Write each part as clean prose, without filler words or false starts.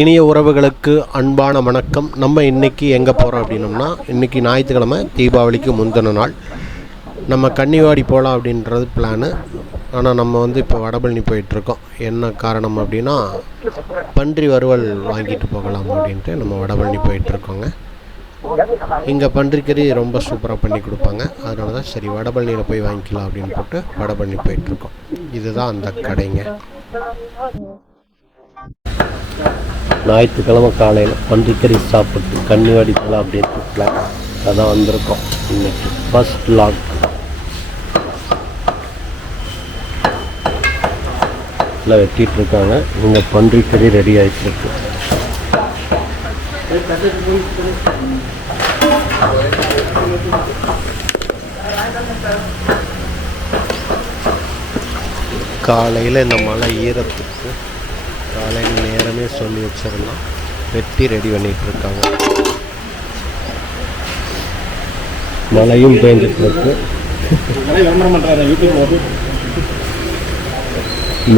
இனிய உறவுகளுக்கு அன்பான வணக்கம். நம்ம இன்றைக்கி எங்கே போகிறோம் அப்படின்னோம்னா, இன்றைக்கி ஞாயிற்றுக்கிழமை, தீபாவளிக்கு முந்தின நாள். நம்ம கன்னிவாடி போகலாம் அப்படின்றது பிளானு. ஆனால் நம்ம இப்போ வடபழனி போயிட்டுருக்கோம். என்ன காரணம் அப்படின்னா, பன்றி வறுவல் வாங்கிட்டு போகலாம் அப்படின்ட்டு நம்ம வடபழனி போயிட்டுருக்கோங்க. இங்கே பன்றிக்கறி ரொம்ப சூப்பராக பண்ணி கொடுப்பாங்க. அதனால தான் சரி வடபழனியில் போய் வாங்கிக்கலாம் அப்படின்னு போட்டு வடபழனி போயிட்டுருக்கோம். இதுதான் அந்த கடைங்க. ஞாயிற்றுக்கிழமை காலையில் பன்றிக்கறி சாப்பிட்டு கன்னிவாடி போகலாம் அப்படின்ட்டு பிளான். அதான் வந்திருக்கோம் இன்னைக்கு ஃபர்ஸ்ட் லாக். எல்லாம் வெட்டிகிட்டு இருக்காங்க. இங்கே பன்றிக்கறி ரெடி ஆகிட்டுருக்கு. காலையில் இந்த மழை ஈரத்துக்கு காலையில் நேரமே சொல்லி வச்சிருந்தோம். வெட்டி ரெடி பண்ணிகிட்ருக்காங்க. மழையும் பேஞ்சிட்ருக்கு.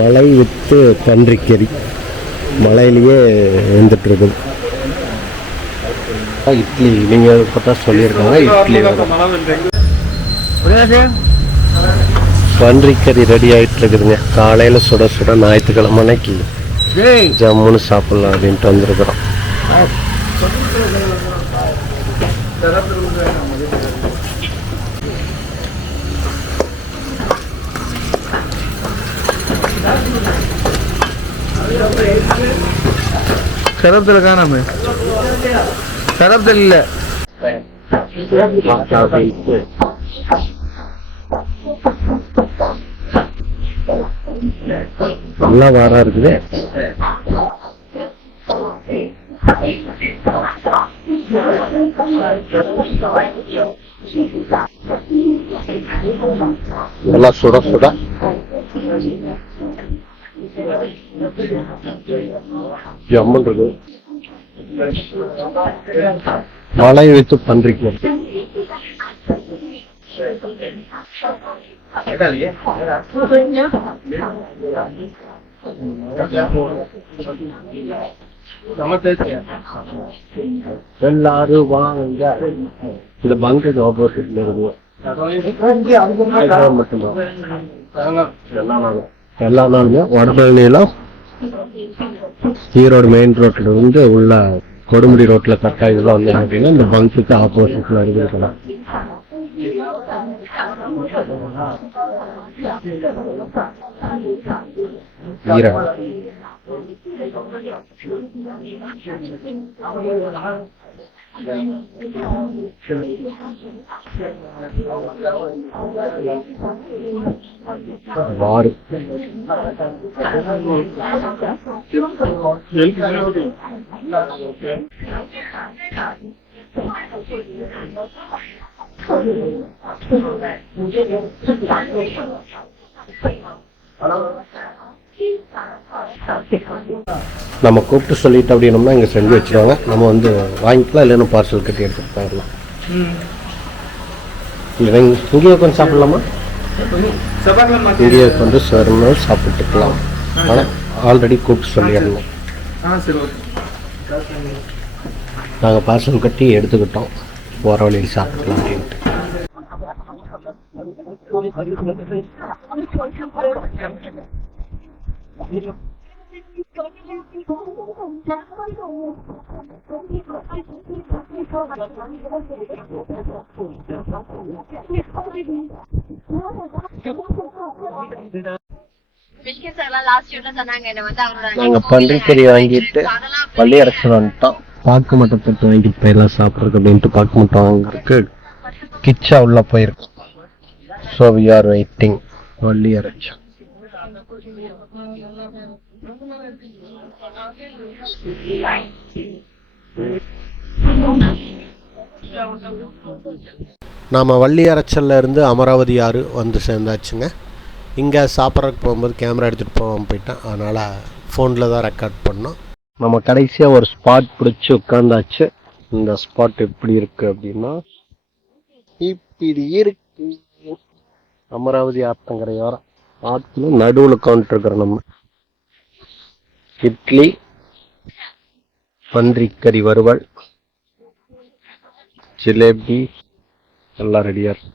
மழை விட்டு பன்றிக்கறி மழையிலேயே எழுந்துட்டுருக்குது. இட்லி நீங்கள் இப்போ தான் சொல்லியிருக்காங்க. இட்லி பன்றிக்கறி ரெடி ஆகிட்டு இருக்குதுங்க. காலையில் சுட சுட ஞாயிற்றுக்கிழமை அன்னைக்கு ஜம்முன்னு சாப்பிட்லாம் அப்படின்ட்டு வந்திருக்கிறோம். खराब காணாம खराब இல்ல நல்லா வாரா இருக்குது. நல்லா சுட சுட ஜம்முன் இருக்கு. மழை வைத்து பன்றிக்கு எல்லாரும் வாங்க. இந்த பங்குக்கு ஆப்போசிட்ல இருக்கு. எல்லா நாளுமே வடபழனியில ஈரோடு மெயின் ரோட்ல இருந்து உள்ள கொடுமுடி ரோட்ல கட்டா இதெல்லாம் வந்தீங்க அப்படின்னா இந்த பங்குக்கு ஆப்போசிட்ல இருக்கலாம். வாரு நம்ம கூப்பிட்டு சொல்லிட்டு அப்படின்னோம்னா இங்கே செஞ்சு வச்சுருவாங்க. நம்ம வாங்கிக்கலாம், இல்லைன்னா பார்சல் கட்டி எடுத்துட்டு போயிடலாம். இல்லை இங்கேயே உட்காந்து சாப்பிடலாமா? இங்கேயே உட்காந்து சர்வ் சாப்பிட்டுக்கலாம். ஆனால் ஆல்ரெடி கூப்பிட்டு சொல்லிடணும். நாங்கள் பார்சல் கட்டி எடுத்துக்கிட்டோம். போகிற வழியில் சாப்பிட்டுக்கலாம் அப்படின்ட்டு. நாங்க பன்றிக்கறி வாங்கிட்டு பள்ளி அரசு வந்துட்டோம். பாக்கு மட்டும் தட்டு வாங்கிட்டு போயெல்லாம் சாப்பிட்றதுக்கு அப்படின்ட்டு பாக்கு மட்டும் வாங்குறதுக்கு கிச்சா உள்ள போயிருக்கோம். So we are waiting. Valli அரைச்சா நாம் வள்ளி அரைச்சல்ல இருந்து அமராவதி ஆறு வந்து சேர்ந்தாச்சுங்க. இங்கே சாப்பிட்றதுக்கு போகும்போது கேமரா எடுத்துகிட்டு போகாமல் போயிட்டேன். அதனால் ஃபோனில் தான் ரெக்கார்ட் பண்ணோம். நம்ம கடைசியாக ஒரு ஸ்பாட் பிடிச்சி உட்காந்தாச்சு. இந்த ஸ்பாட் எப்படி இருக்குது அப்படின்னா, இப்படி இருக்கு. அமராவதி ஆத்தங்கரையோரம் ஆற்றுல நடுவில் உட்காந்துருக்குறோம். நம்ம இட்லி, பன்றிக்கறி வறுவல், ஜிலேபி எல்லாம் ரெடியா இருக்கு.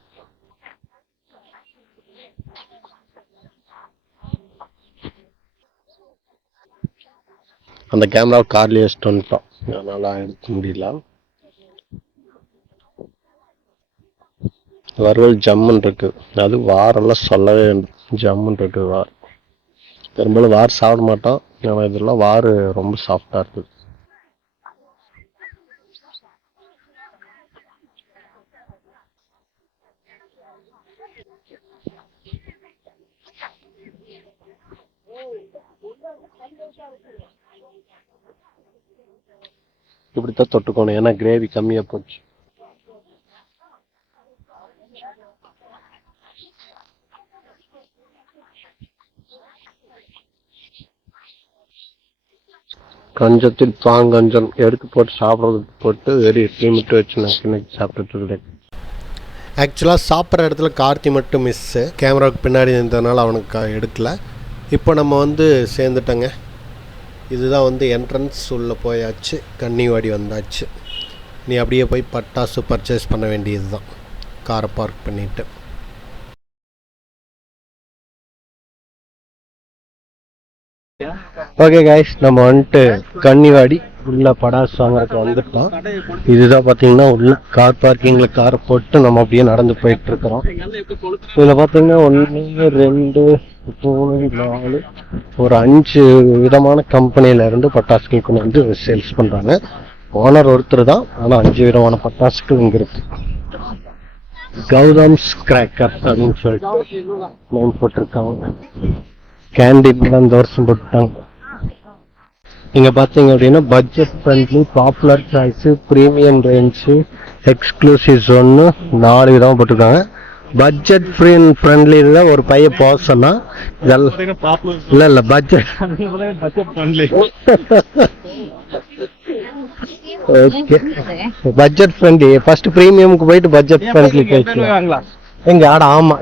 அந்த கேமரா கார்லயே வச்சுட்டு வந்துட்டோம், அதனால எடுக்க முடியல. வறுவல் ஜம்முன் இருக்கு, அது வாரெல்லாம் சொல்லவே ஜம்முன் இருக்கு. வார் பெரும்பாலும் வார் சாப்பிட மாட்டோம், ஆனால் இதெல்லாம் வார் ரொம்ப சாஃப்டா இருக்கு. இப்படித்தான் தொட்டுக்கணும், ஏன்னா கிரேவி கம்மியா போச்சு. கஞ்சத்தில் பாங்கஞ்சம் எடுத்து போட்டு சாப்பிட்றதுக்கு போட்டு வெறும் இட்லி மட்டும் வச்சு நக்கி சாப்பிட்டுட்டு இருக்கேன். ஆக்சுவலாக சாப்பிட்ற இடத்துல கார்த்தி மட்டும் மிஸ்ஸு, கேமராவுக்கு பின்னாடி இருந்ததுனால அவனுக்கு எடுக்கல. இப்போ நம்ம வந்து சேர்ந்துட்டோங்க. இதுதான் வந்து என்ட்ரன்ஸ், உள்ளே போயாச்சு, கன்னிவாடி வந்தாச்சு. நீ அப்படியே போய் பட்டாசு பர்ச்சேஸ் பண்ண வேண்டியது தான், காரை பார்க் பண்ணிவிட்டு. ஓகே கைஸ், நம்ம வந்துட்டு கன்னிவாடி உள்ள படாசு வாங்குறதுக்கு வந்துட்டோம். இதுதான் பார்த்தீங்கன்னா உள்ள கார் பார்க்கிங்கில் காரை போட்டு நம்ம அப்படியே நடந்து போயிட்டு இருக்கிறோம். இதில் பார்த்தீங்கன்னா 1 2 3 4 ஒரு 5 விதமான கம்பெனியில இருந்து பட்டாசுகள் கொண்டு வந்து சேல்ஸ் பண்ணுறாங்க. ஓனர் ஒருத்தர் தான், ஆனால் 5 விதமான பட்டாசுகள் இங்கே இருக்கு. கௌதம்ஸ் கிராக்கர் அப்படின்னு சொல்லிட்டு நேம் போட்டிருக்காங்க. கேண்டீன் இந்த வருஷம் போட்டுட்டாங்க. இங்க பாத்தீங்க அப்படின்னா budget friendly, popular choice, premium range, exclusive ஜோன்னு 4 விதமா போட்டிருக்காங்க. பட்ஜெட் ஃப்ரெண்ட்லி தான் ஒரு பையன் போக சொன்னா, இல்ல budget okay budget friendly. First பிரீமியமுக்கு போயிட்டு பட்ஜெட் ஃப்ரெண்ட்லி போயிட்டு எங்க ஆட. ஆமா,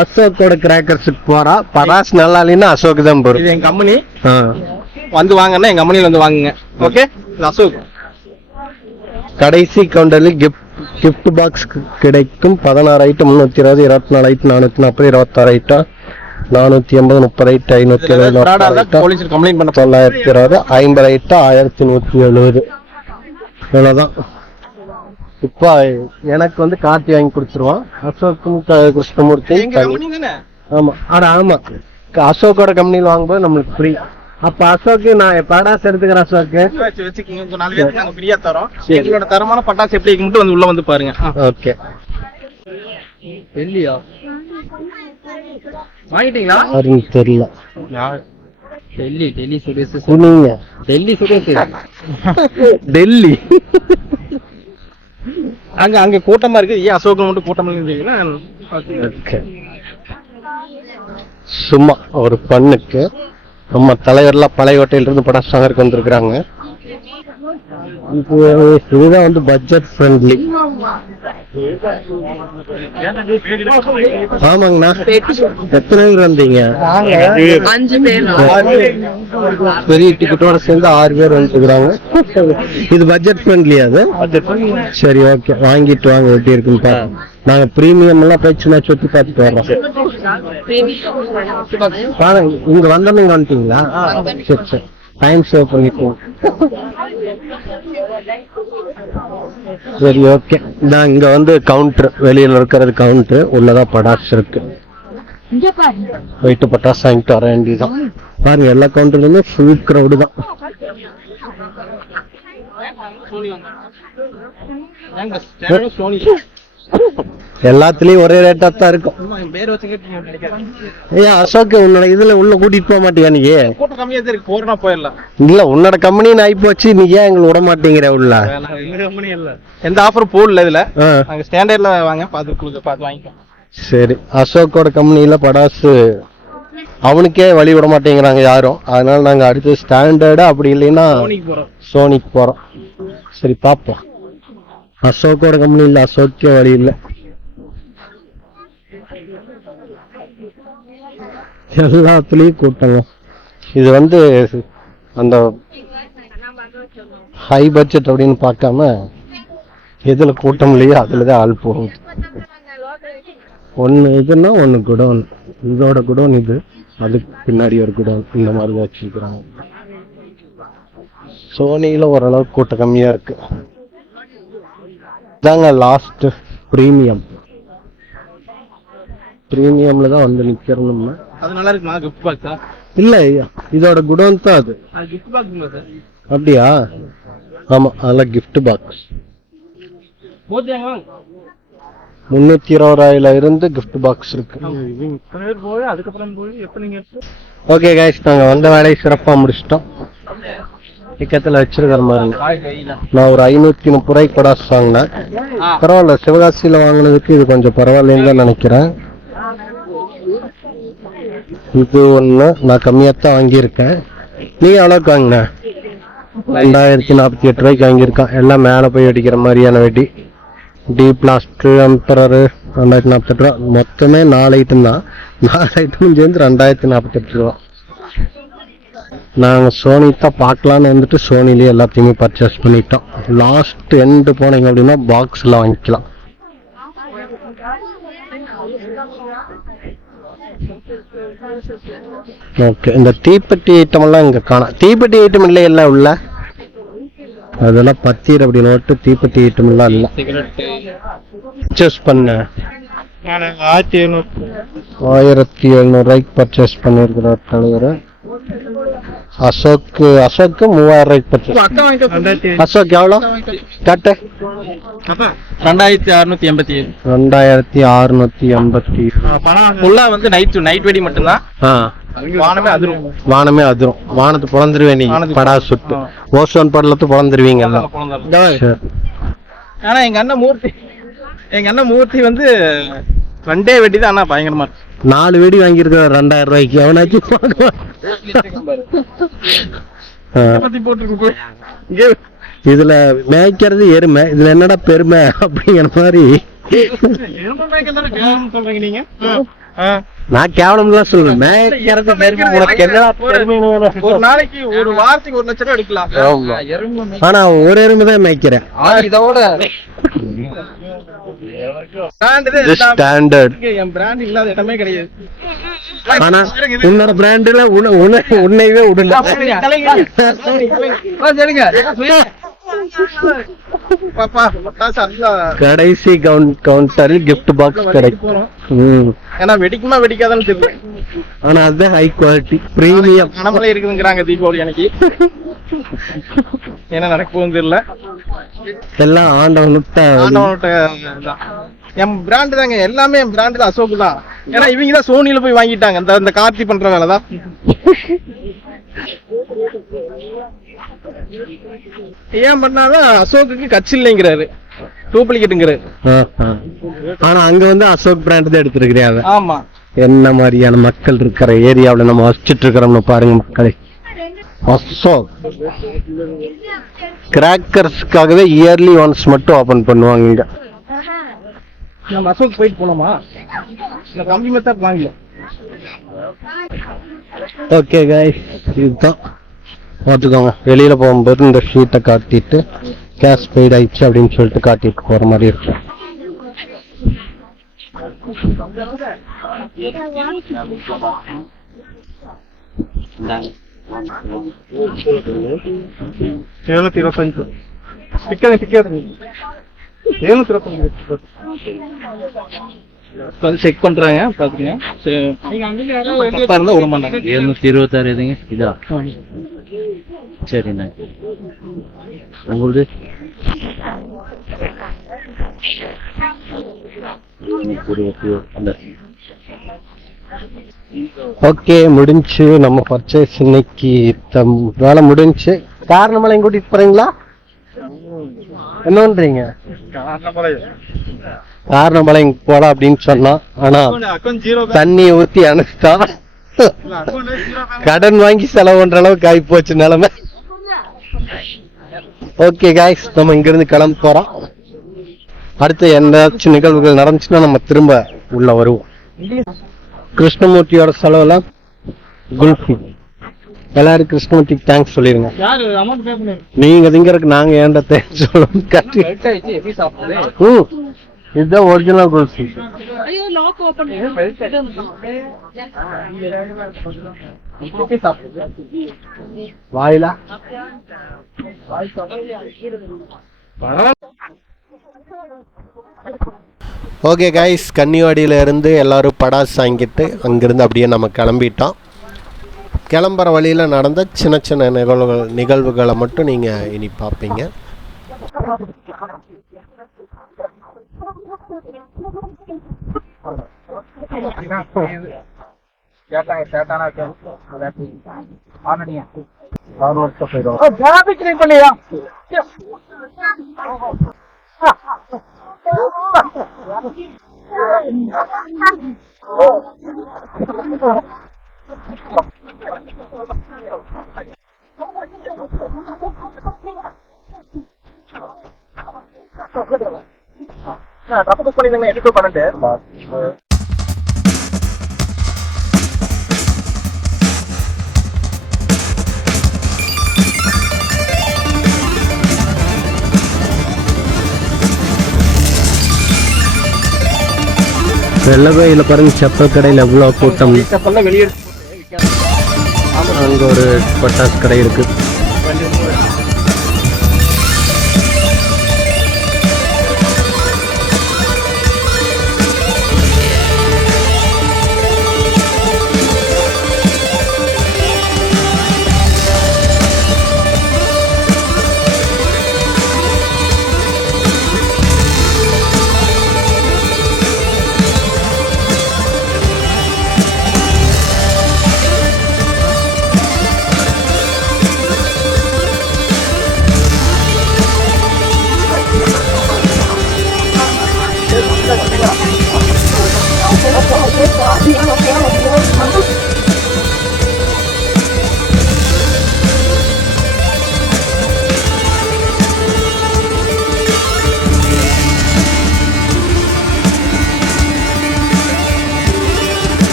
அசோக்கோட கிராக்கர்ஸுக்கு போறா. பராஸ் நல்லா இல்லைன்னா அசோக் தான் போறோம். இது என் கம்பெனி, வந்து வாங்கன்னா எங்க கம்பெனில வந்து வாங்குங்க. ஓகே, அசோக். கடைசி கவுண்டர்ல கிஃப்ட் பாக்ஸ் கிடைக்கும். 16 item 320, 24 item 440, 26 item 480, 30 item 570, police complaint பண்ண 920, 50 ஐட்டம் 1170. இவ்வளவுதான். இப்ப எனக்கு வந்து கார்த்தி வாங்கி கொடுத்துருவான், அசோக்கும் கிருஷ்ணமூர்த்தி. ஆமா, ஆமா, அசோக்கோட கம்பெனியில் வாங்கும்போது நம்மளுக்கு ஃப்ரீ. அப்ப அசோக்கு நான் பட்டாசு எடுத்துக்கிறேன். அசோக்கு ஃப்ரீயா தரோம். எங்களோட தரமான பட்டாசு எப்படி மட்டும் வந்து உள்ள வந்து பாருங்க. ஓகே. டெல்லியா வாங்கிட்டீங்களா? யாருன்னு தெரியல. டெல்லி சுரேஷ். டெல்லி சுரேஷ். டெல்லி அங்க கூட்டமா இருக்கு. ஏன் அசோக் மட்டும் கூட்டமா இருந்தீங்கன்னா சும்மா ஒரு பண்ணுக்கு நம்ம தலைவர்லாம் பழைய ஹோட்டல இருந்து பட்டாசு வாங்கறதுக்கு வந்திருக்கிறாங்க. இதுதான் வந்து பட்ஜெட் ஃப்ரெண்ட்லி. ஆமாங்கண்ணா, எத்தனை பேர் வந்தீங்க? 5 பேர். பெரிய டிக்கெட்டோட சேர்ந்து 6 பேர் வந்துருக்காங்க. இது பட்ஜெட் ஃப்ரெண்ட்லி. அது சரி, ஓகே, வாங்கிட்டு வாங்க. எப்படி இருக்குன்னு பாருங்க. நாங்க பிரீமியம் எல்லாம் போயிடுச்சுன்னா சுத்தி பார்த்துட்டு வர்றோம். இங்க வந்தோம். நீங்க வந்துட்டீங்களா? சரி சரி, டைம் சேவ் பண்ணிட்டு. சரி, ஓகே. நான் இங்க வந்து கவுண்டர், வெளியில இருக்கிறது கவுண்டர், உள்ளதான் பட்டாசு இருக்கு. போயிட்டு பட்டாசு வாங்கிட்டு வர வேண்டியதுதான். பாருங்க, எல்லா கவுண்டர்லயுமே ஃபுல் கிரௌடு தான். எல்லாத்துலயும் ஒரே ரேட்டா தான் இருக்கும். ஏன் அசோக், உன்னோட இதுல உள்ள கூட்டிட்டு போக மாட்டியா? நீ இல்ல, உன்னோட கம்பெனி ஆகி போச்சு, நீ ஏன் எங்களை விட மாட்டேங்கிற உள்ள? எந்த ஆஃபரும் போடல இதுல. ஸ்டாண்டர்ட்ல வாங்க, பார்த்து வாங்கிக்கலாம். சரி, அசோக்கோட கம்பெனில படாசு அவனுக்கே வழி விட மாட்டேங்கிறாங்க யாரும். அதனால நாங்க அடுத்து ஸ்டாண்டர்டு, அப்படி இல்லைன்னா சோனிக்கு போறோம். சரி, பாப்போம். அசோக்கோட கம்பெனி இல்ல, அசோக்கே வழி இல்லை. எல்லாத்துலேயும் கூட்டங்க. இது வந்து அந்த ஹை பட்ஜெட் அப்படின்னு பார்க்காம எதில் கூட்டம் இல்லையோ அதில் தான் ஆள் போகும். ஒன்று இதுன்னா ஒன்று குடோன், இதோட குடோன் இது, அதுக்கு பின்னாடி ஒரு குடோன், இந்த மாதிரி தான் வச்சுருக்குறாங்க. சோனியில் ஓரளவுக்கு கூட்டம் கம்மியாக இருக்கு. இதாங்க லாஸ்ட் ப்ரீமியம். ப்ரீமியமில் தான் வந்து நிற்கிறோம்னா அது நல்லா இருக்குமா? கிஃப்ட் பாக்ஸா? இல்லை, இதோட குடோன் தான் அது. Gift box sir. அப்படியா? ஆமாம், அதெல்லாம் கிஃப்ட் பாக்ஸ். 320,000 இருந்து கிஃப்ட் பாக்ஸ் இருக்கு. ஓகே கைஸ், நாங்கள் வந்த வேலையை சிறப்பாக முடிச்சிட்டோம். இக்கத்தில் வச்சிருக்கிற மாதிரி நான் ஒரு 530 ரூபாய் கொடாஸ் வாங்கினேன். பரவாயில்ல, சிவகாசியில் வாங்கினதுக்கு இது கொஞ்சம் பரவாயில்லைன்னு தான் நினைக்கிறேன். இது ஒன்று நான் கம்மியாக தான் வாங்கியிருக்கேன். நீங்கள் எவ்வளோக்கு வாங்கின? 2048 ரூபாய்க்கு வாங்கியிருக்கான். எல்லாம் மேலே போய் அடிக்கிற மாதிரியான வெடி. டி பிளாஸ்டர், அம்பரரு 2048 ரூபா. மொத்தமே 4 ஐட்டம் தான். 4 ஐட்டமும் சேர்ந்து 2048 ரூபா. நாங்கள் சோனி தான் பார்க்கலான்னு வந்துட்டு சோனிலேயே எல்லாத்தையுமே பர்ச்சேஸ் பண்ணிட்டோம். லாஸ்ட் எண்டு போனீங்க அப்படின்னா பாக்ஸில் வாங்கிக்கலாம். ஓகே, இந்த தீப்பெட்டி ஐட்டம் எல்லாம் இங்கே காணோம். தீப்பெட்டி ஐட்டம் இல்லை எல்லாம் உள்ள, அதெல்லாம் பத்தீர் அப்படின்னு நோட்டு. தீப்பெட்டி ஐட்டம் எல்லாம் இல்லை. பர்ச்சேஸ் பண்ண 1700 ரூபாய்க்கு பர்ச்சேஸ் பண்ணியிருக்கிறார் தலைவர். அசோக்கு 3000 ரூபாய்க்கு பர்ச்சேஸ். அசோக் எவ்வளோ காட்டு? 2687. 2687. ஃபுல்லா வந்து நைட் வெடி மட்டும்தான். வானமே அதிரும். வானத்து பிறந்துருவேன் நீ. படா சுட்டு ஓசோன் படலத்து பிறந்துருவீங்க எல்லாம். ஆனா எங்க அண்ணன் மூர்த்தி வந்து 2 வெடி தான். ஆனா பயங்கரமா இருக்கு. 4 வெடி வாங்கியிருக்க 2000 ரூபாய்க்கு. அவனாச்சும் இதுல மேய்க்கிறது எருமை, இதுல என்னடா பெருமை அப்படிங்கிற மாதிரி. நான் கேவலம்லாம் சொல்றேன். மேய்க்கிறது பெருமை. உனக்கு என்னடா பெருமை? ஒரு நாளைக்கு ஒரு வாரத்துக்கு 1 லட்சம் ரூபாய் எடுக்கலாம். ஆனா ஒரு எருமை தான் மேய்க்கிறேன். இதோட ஸ்டாண்டர்ட் என் பிராண்ட் இல்லாத இடமே கிடையாது. ஆனா உன்னோட பிராண்ட்ல உன்னையவே விடல. கடைசி கவுண்டரில் கிஃப்ட் பாக்ஸ் கிடைக்கும். ஏன்னா வெடிக்குமா வெடிக்காதான்னு தெரியல. ஆனா அதுதான் ஹை குவாலிட்டி பிரீமியம். கனமலை இருக்குதுங்கிறாங்க தீபாவளி அன்னைக்கு. என்ன நடக்க போகுது தெரியல. எல்லாம் ஆண்டவனுட்ட என் பிராண்ட் தாங்க. எல்லாமே என் பிராண்ட் தான். அசோக் தான். ஏன்னா இவங்க தான் சோனியில போய் வாங்கிட்டாங்க. இந்த கார்த்தி பண்ற வேலை தான். ஏன் பண்ணாதான் அசோக்கு கட்சி இல்லைங்கிறாரு, டூப்ளிகேட்டுங்கிறாரு. ஆனா அங்க வந்து அசோக் பிராண்ட் தான் எடுத்துருக்கிறேன். ஆமா, என்ன மாதிரியான மக்கள் இருக்கிற ஏரியாவில் நம்ம வச்சுட்டு இருக்கிறோம்னு பாருங்க மக்களே. அசோக் கிராக்கர்ஸ்க்காகவே இயர்லி ஒன்ஸ் மட்டும் ஓபன் பண்ணுவாங்க இங்க. நம்ம அசோக் போயிட்டு போனோமா? இந்த கம்பி மெத்தட் வாங்கல. ஓகே கைஸ், இதுதான் பார்த்துக்கோங்க. வெளியில போகும்போது இந்த ஷீட்டை காட்டிட்டு கேஷ் பெய்ட் ஆயிடுச்சு அப்படின்னு சொல்லிட்டு காட்டிட்டு போற மாதிரி இருக்கும். செக் பண்றாங்க பாத்துங்க. 726 எதுங்க இதா? சரிண்ணா. உங்களுது ஓகே, முடிஞ்சு நம்ம பர்ச்சேஸ் இன்னைக்கு வேலை முடிஞ்சு. காரணமலை கூட்டிட்டு போறீங்களா? என்னன்றீங்க? காரணமலை போலாம் அப்படின்னு சொன்னா, ஆனா தண்ணி ஊத்தி அனுப்பிட்டா கடன் வாங்கி செலவு பண்ற அளவுக்கு ஆகி போச்சு நிலைமை. ஓகே காய்ஸ், நம்ம இங்க இருந்து கிளம்ப போறோம். அடுத்து எந்தாச்சும் நிகழ்வுகள் நடந்துச்சுன்னா நம்ம திரும்ப உள்ள வருவோம். கிருஷ்ணமூர்த்தியோட செலவுல குல்ஃபி. எல்லாரும் கிருஷ்ணமூர்த்திக்கு தேங்க்ஸ் சொல்லிருங்க. நீங்க திங்கறதுக்கு நாங்க ஏன்டா தேங்க்ஸ் சொல்லணும் கட்டி. இதுதான் ஒரிஜினல் குல்ஃபி. வாயிலா ஓகே கைஸ், கன்னிவாடியில இருந்து எல்லாரும் படாஸ் வாங்கிட்டு அங்கிருந்து அப்படியே நம்ம கிளம்பிட்டோம். கிளம்புற வழியில் நடந்த சின்ன சின்ன நிகழ்வுகளை மட்டும் நீங்கள் இனி பார்ப்பீங்க. வெள்ளகோயில பாருங்க, செப்பல் கடையில் எவ்வளோ கூட்டம். அங்கே ஒரு பட்டாசு கடை இருக்கு.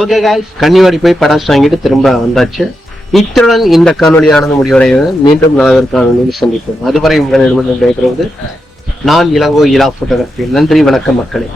ஓகே காய்ஸ், கன்னிவாடி போய் படாசு வாங்கிட்டு திரும்ப வந்தாச்சு. இத்துடன் இந்த காணொலியானது முடிவடைகிறது. மீண்டும் நல்ல காணொலியில் சந்திப்போம். அதுவரை உங்களிடம் விடைபெறுவது நான் இளங்கோ இலா போட்டோகிராஃபி. நன்றி, வணக்கம் மக்களே.